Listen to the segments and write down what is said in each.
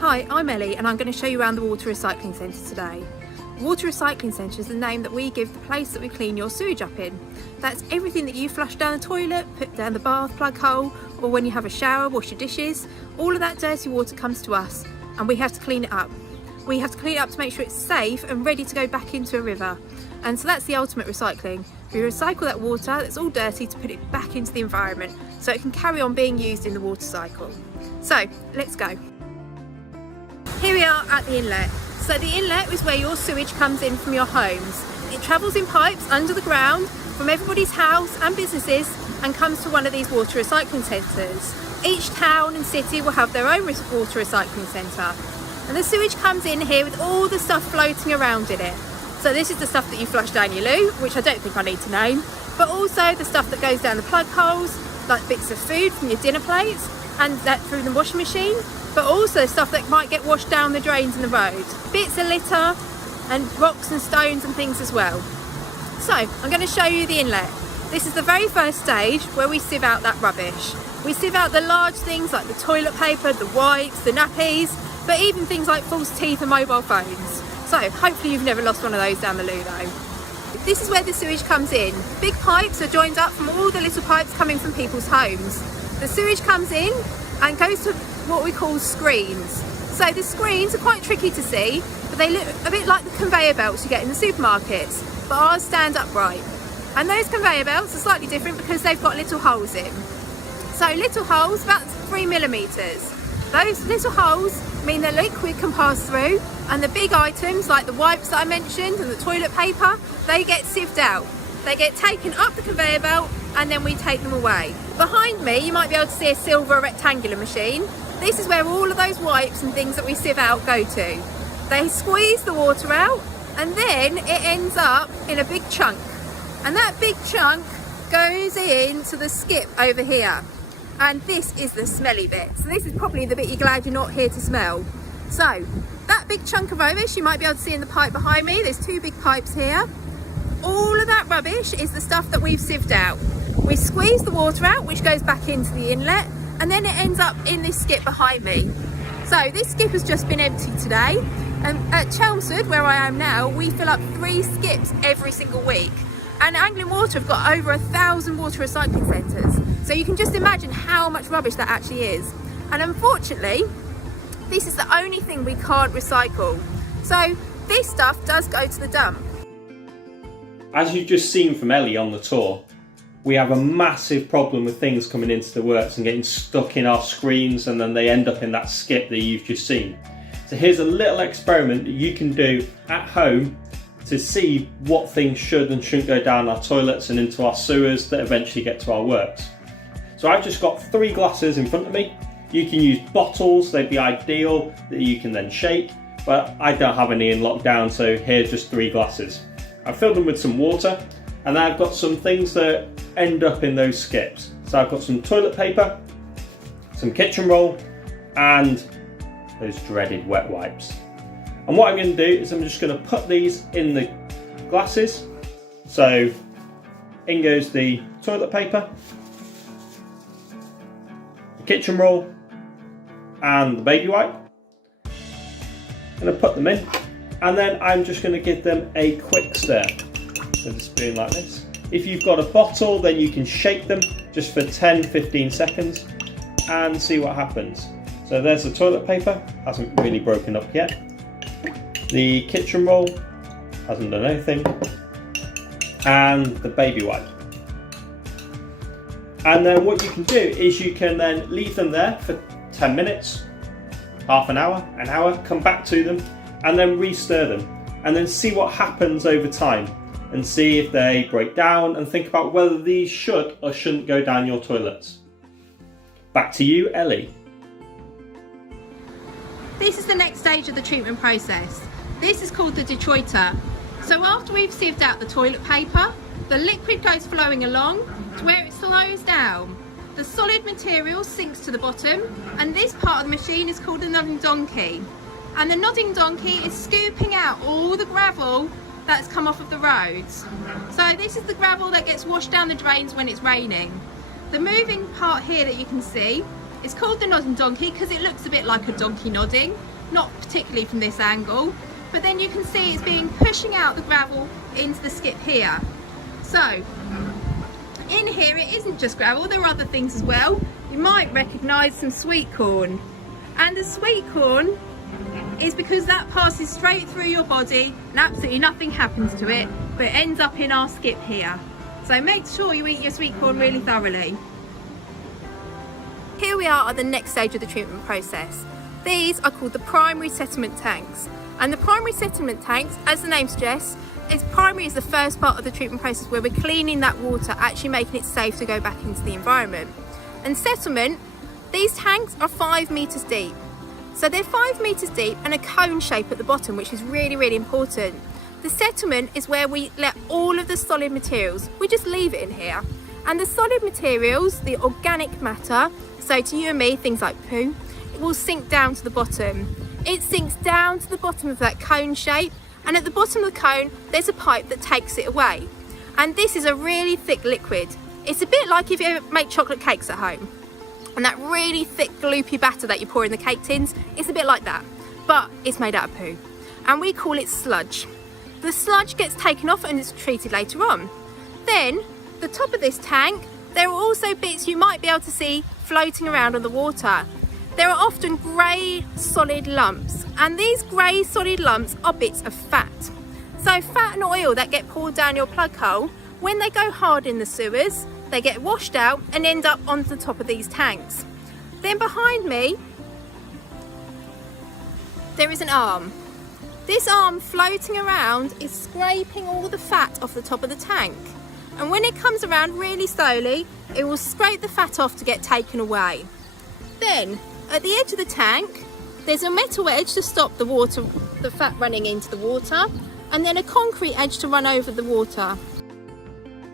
Hi, I'm Ellie and I'm going to show you around the Water Recycling Centre today. Water Recycling Centre is the name that we give the place that we clean your sewage up in. That's everything that you flush down the toilet, put down the bath plug hole, or when you have a shower, wash your dishes. All of that dirty water comes to us and we have to clean it up. We have to clean it up to make sure it's safe and ready to go back into a river. And so that's the ultimate recycling. We recycle that water that's all dirty to put it back into the environment so it can carry on being used in the water cycle. So let's go. Here we are at the inlet. So the inlet is where your sewage comes in from your homes. It travels in pipes under the ground from everybody's house and businesses and comes to one of these water recycling centres. Each town and city will have their own water recycling centre. And the sewage comes in here with all the stuff floating around in it. So this is the stuff that you flush down your loo, which I don't think I need to name, but also the stuff that goes down the plug holes, like bits of food from your dinner plates and that through the washing machine, but also stuff that might get washed down the drains in the road. Bits of litter and rocks and stones and things as well. So I'm going to show you the inlet. This is the very first stage where we sieve out that rubbish. We sieve out the large things like the toilet paper, the wipes, the nappies, but even things like false teeth and mobile phones. So hopefully you've never lost one of those down the loo though. This is where the sewage comes in. Big pipes are joined up from all the little pipes coming from people's homes. The sewage comes in and goes to what we call screens. So the screens are quite tricky to see, but they look a bit like the conveyor belts you get in the supermarkets, but ours stand upright. And those conveyor belts are slightly different because they've got little holes in. So little holes, about 3 millimetres. Those little holes mean the liquid can pass through, and the big items like the wipes that I mentioned and the toilet paper, they get sieved out. They get taken up the conveyor belt and then we take them away. Behind me you might be able to see a silver rectangular machine. This is where all of those wipes and things that we sieve out go to. They squeeze the water out and then it ends up in a big chunk. And that big chunk goes into the skip over here. And this is the smelly bit. So this is probably the bit you're glad you're not here to smell. So that big chunk of rubbish you might be able to see in the pipe behind me. There's two big pipes here. All of that rubbish is the stuff that we've sieved out. We squeeze the water out, which goes back into the inlet, and then it ends up in this skip behind me. So this skip has just been emptied today. And at Chelmsford, where I am now, we fill up 3 skips every single week. And Anglian Water have got over 1,000 water recycling centres. So you can just imagine how much rubbish that actually is. And unfortunately, this is the only thing we can't recycle. So this stuff does go to the dump. As you've just seen from Ellie on the tour, we have a massive problem with things coming into the works and getting stuck in our screens, and then they end up in that skip that you've just seen. So here's a little experiment that you can do at home to see what things should and shouldn't go down our toilets and into our sewers that eventually get to our works. So I've just got 3 glasses in front of me. You can use bottles, they'd be ideal, that you can then shake, but I don't have any in lockdown, so here's just 3 glasses. I've filled them with some water, and then I've got some things that end up in those skips. So I've got some toilet paper, some kitchen roll, and those dreaded wet wipes. And what I'm going to do is I'm just going to put these in the glasses. So in goes the toilet paper, the kitchen roll, and the baby wipe. I'm going to put them in, and then I'm just going to give them a quick stir with a spoon like this. If you've got a bottle, then you can shake them just for 10-15 seconds and see what happens. So there's the toilet paper, hasn't really broken up yet. The kitchen roll hasn't done anything, and the baby wipe. And then what you can do is you can then leave them there for 10 minutes, half an hour, come back to them, and then re-stir them, and then see what happens over time, and see if they break down, and think about whether these should or shouldn't go down your toilets. Back to you, Ellie. This is the next stage of the treatment process. This is called the detroiter. So after we've sieved out the toilet paper, the liquid goes flowing along to where it slows down. The solid material sinks to the bottom, and this part of the machine is called the nodding donkey. And the nodding donkey is scooping out all the gravel that's come off of the roads. So this is the gravel that gets washed down the drains when it's raining. The moving part here that you can see It's called the nodding donkey because it looks a bit like a donkey nodding, not particularly from this angle, but then you can see it's pushing out the gravel into the skip here. So in here it isn't just gravel, there are other things as well. You might recognise some sweet corn, and the sweet corn is because that passes straight through your body and absolutely nothing happens to it, but it ends up in our skip here. So make sure you eat your sweet corn really thoroughly. Here we are at the next stage of the treatment process. These are called the primary settlement tanks, and the primary settlement tanks, as the name suggests, primary is the first part of the treatment process where we're cleaning that water, actually making it safe to go back into the environment. And settlement, these tanks are 5 metres deep. So they're 5 metres deep and a cone shape at the bottom, which is really, really important. The settlement is where we let all of the solid materials, we just leave it in here. And the solid materials, the organic matter, so to you and me, things like poo, it will sink down to the bottom. It sinks down to the bottom of that cone shape, and at the bottom of the cone there's a pipe that takes it away, and this is a really thick liquid. It's a bit like if you ever make chocolate cakes at home, and that really thick gloopy batter that you pour in the cake tins, it's a bit like that, but it's made out of poo, and we call it sludge. The sludge gets taken off and is treated later on. Then the top of this tank, there are also bits you might be able to see floating around on the water. There are often grey solid lumps, and these grey solid lumps are bits of fat. So fat and oil that get poured down your plug hole, when they go hard in the sewers, they get washed out and end up on the top of these tanks. Then behind me, there is an arm. This arm floating around is scraping all the fat off the top of the tank. And when it comes around really slowly, it will scrape the fat off to get taken away. Then, at the edge of the tank, there's a metal edge to stop the fat running into the water, and then a concrete edge to run over the water.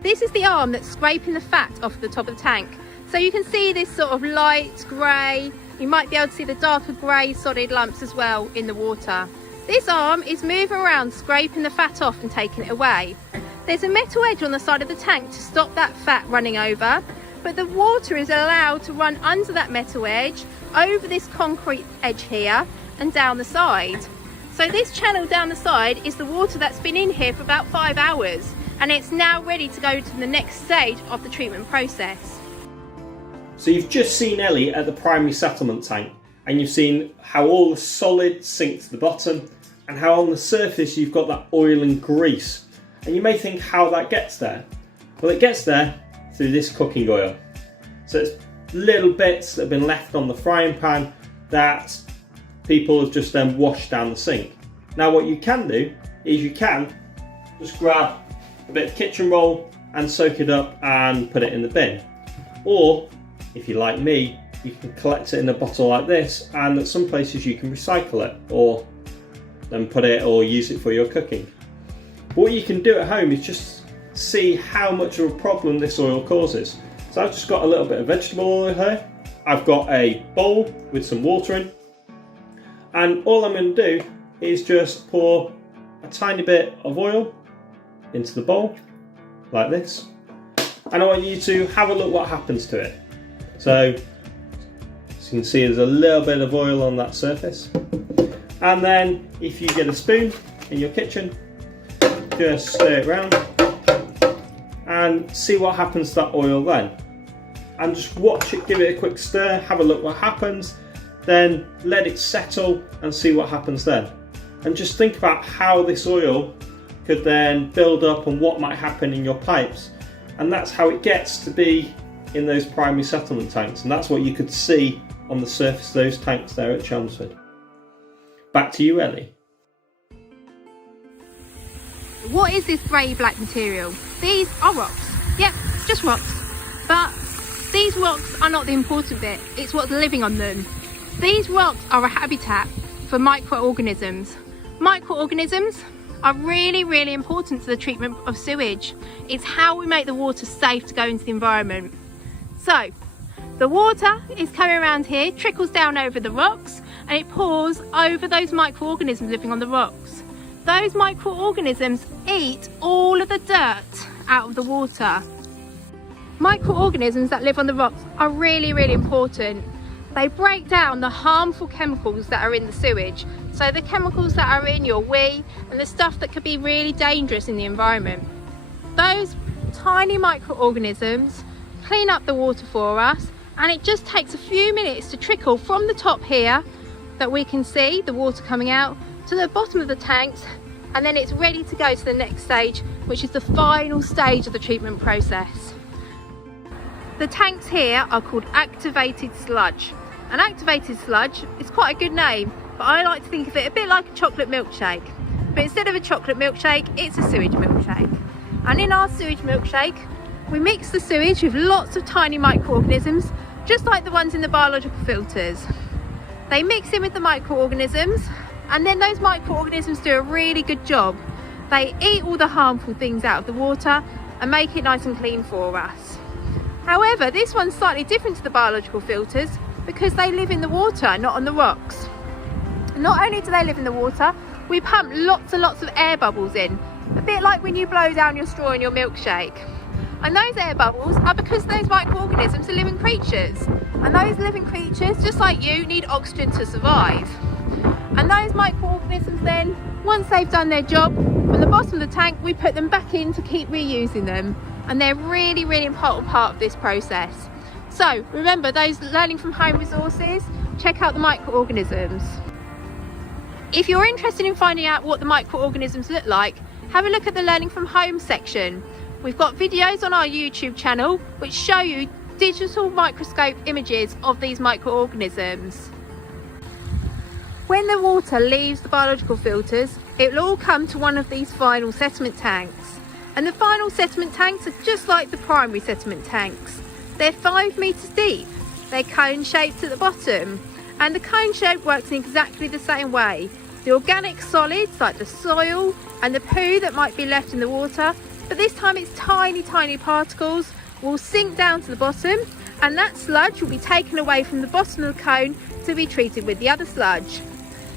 This is the arm that's scraping the fat off the top of the tank. So you can see this sort of light grey, you might be able to see the darker grey solid lumps as well in the water. This arm is moving around, scraping the fat off and taking it away. There's a metal edge on the side of the tank to stop that fat running over, but the water is allowed to run under that metal edge, over this concrete edge here, and down the side. So this channel down the side is the water that's been in here for about 5 hours, and it's now ready to go to the next stage of the treatment process. So you've just seen Ellie at the primary settlement tank, and you've seen how all the solid sink to the bottom, and how on the surface you've got that oil and grease. And you may think how that gets there. Well, it gets there through this cooking oil. So it's little bits that have been left on the frying pan that people have just then washed down the sink. Now what you can do is you can just grab a bit of kitchen roll and soak it up and put it in the bin. Or if you like me, you can collect it in a bottle like this, and at some places you can recycle it or then put it or use it for your cooking. But what you can do at home is just see how much of a problem this oil causes. So I've just got a little bit of vegetable oil here. I've got a bowl with some water in, and all I'm going to do is just pour a tiny bit of oil into the bowl like this, and I want you to have a look what happens to it. So as you can see, there's a little bit of oil on that surface, and then if you get a spoon in your kitchen, just stir it around and see what happens to that oil then, and just watch it, give it a quick stir, have a look what happens, then let it settle and see what happens then, and just think about how this oil could then build up and what might happen in your pipes. And that's how it gets to be in those primary settlement tanks, and that's what you could see on the surface of those tanks there at Chelmsford. Back to you, Ellie. What is this grey black material? These are rocks. Yep, just rocks. But these rocks are not the important bit, it's what's living on them. These rocks are a habitat for microorganisms. Microorganisms are really, really important to the treatment of sewage. It's how we make the water safe to go into the environment. So, the water is coming around here, trickles down over the rocks, and it pours over those microorganisms living on the rocks. Those microorganisms eat all of the dirt out of the water. Microorganisms that live on the rocks are really, really important. They break down the harmful chemicals that are in the sewage. So the chemicals that are in your wee and the stuff that could be really dangerous in the environment. Those tiny microorganisms clean up the water for us, and it just takes a few minutes to trickle from the top here that we can see the water coming out to the bottom of the tanks, and then it's ready to go to the next stage, which is the final stage of the treatment process. The tanks here are called activated sludge. And activated sludge is quite a good name, but I like to think of it a bit like a chocolate milkshake. But instead of a chocolate milkshake, it's a sewage milkshake. And in our sewage milkshake, we mix the sewage with lots of tiny microorganisms, just like the ones in the biological filters. They mix in with the microorganisms, and then those microorganisms do a really good job. They eat all the harmful things out of the water and make it nice and clean for us. However, this one's slightly different to the biological filters because they live in the water, not on the rocks. Not only do they live in the water, we pump lots and lots of air bubbles in, a bit like when you blow down your straw in your milkshake. And those air bubbles are because those microorganisms are living creatures. And those living creatures, just like you, need oxygen to survive. And those microorganisms then, once they've done their job, from the bottom of the tank, we put them back in to keep reusing them. And they're really, really important part of this process. So remember those learning from home resources, check out the microorganisms. If you're interested in finding out what the microorganisms look like, have a look at the learning from home section. We've got videos on our YouTube channel which show you digital microscope images of these microorganisms. When the water leaves the biological filters, it will all come to one of these final settlement tanks. And the final settlement tanks are just like the primary settlement tanks. They're 5 metres deep, they're cone shaped at the bottom, and the cone shape works in exactly the same way. The organic solids like the soil and the poo that might be left in the water, but this time it's tiny, tiny particles, will sink down to the bottom, and that sludge will be taken away from the bottom of the cone to be treated with the other sludge.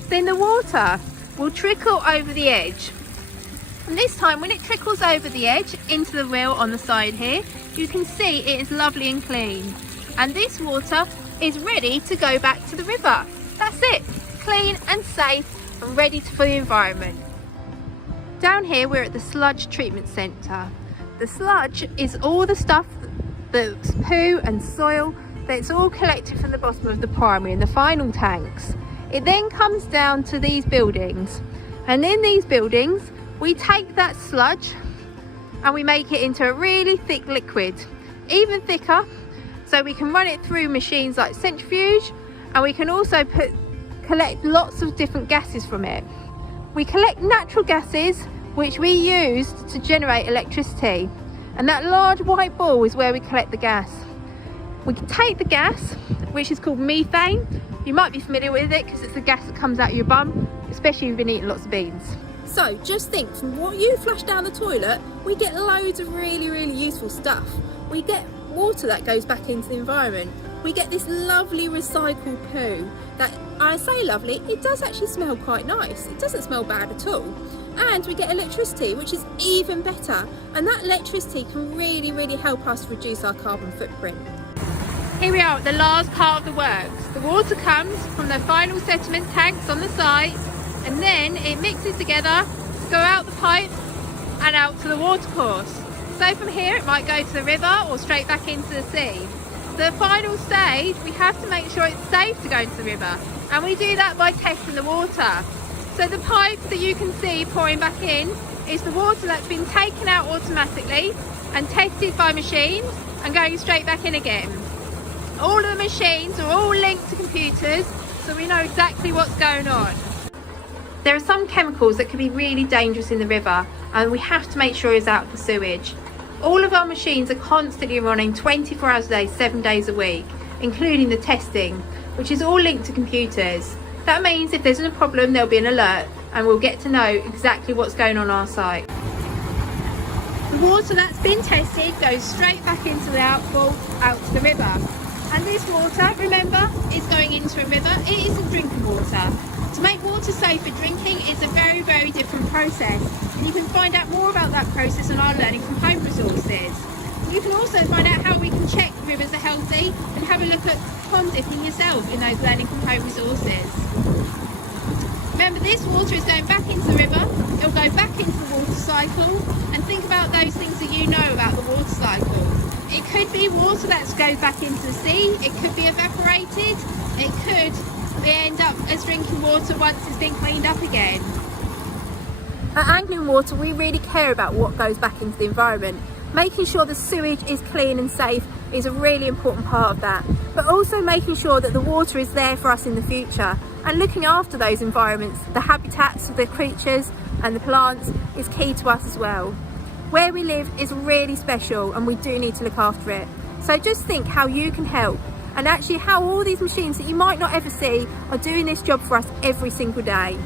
Then the water will trickle over the edge. And this time when it trickles over the edge into the wheel on the side here, you can see it is lovely and clean. And this water is ready to go back to the river. That's it, clean and safe and ready for the environment. Down here we're at the sludge treatment centre. The sludge is all the stuff, the poo and soil, that's all collected from the bottom of the primary and the final tanks. It then comes down to these buildings, and in these buildings we take that sludge and we make it into a really thick liquid, even thicker, so we can run it through machines like centrifuge, and we can also collect lots of different gases from it. We collect natural gases which we use to generate electricity, and that large white ball is where we collect the gas. We can take the gas, which is called methane. You might be familiar with it because it's the gas that comes out of your bum, especially if you've been eating lots of beans. So just think, from what you flush down the toilet, we get loads of really, really useful stuff. We get water that goes back into the environment. We get this lovely recycled poo that, I say lovely, it does actually smell quite nice. It doesn't smell bad at all. And we get electricity, which is even better. And that electricity can really, really help us reduce our carbon footprint. Here we are at the last part of the works. The water comes from the final settlement tanks on the site, and then it mixes together to go out the pipe and out to the watercourse. So from here it might go to the river or straight back into the sea. The final stage, we have to make sure it's safe to go into the river, and we do that by testing the water. So the pipe that you can see pouring back in is the water that's been taken out automatically and tested by machines and going straight back in again. All of the machines are all linked to computers, so we know exactly what's going on. There are some chemicals that can be really dangerous in the river, and we have to make sure it's out of the sewage. All of our machines are constantly running 24 hours a day, 7 days a week, including the testing, which is all linked to computers. That means if there's a problem, there'll be an alert, and we'll get to know exactly what's going on our site. The water that's been tested goes straight back into the outfall, out to the river. And this water, remember, is going into a river. It isn't drinking water. To make water safe for drinking is a very, very different process. And you can find out more about that process on our Learning from Home resources. You can also find out how we can check rivers are healthy and have a look at pond dipping yourself in those learning from home resources. Remember, this water is going back into the river, it'll go back into the water cycle, and think about those things that you know about the water cycle. It could be water that goes back into the sea, it could be evaporated, it could end up as drinking water once it's been cleaned up again. At Anglian Water, we really care about what goes back into the environment. Making sure the sewage is clean and safe is a really important part of that, but also making sure that the water is there for us in the future, and looking after those environments, the habitats of the creatures and the plants, is key to us as well. Where we live is really special and we do need to look after it. So just think how you can help, and actually how all these machines that you might not ever see are doing this job for us every single day.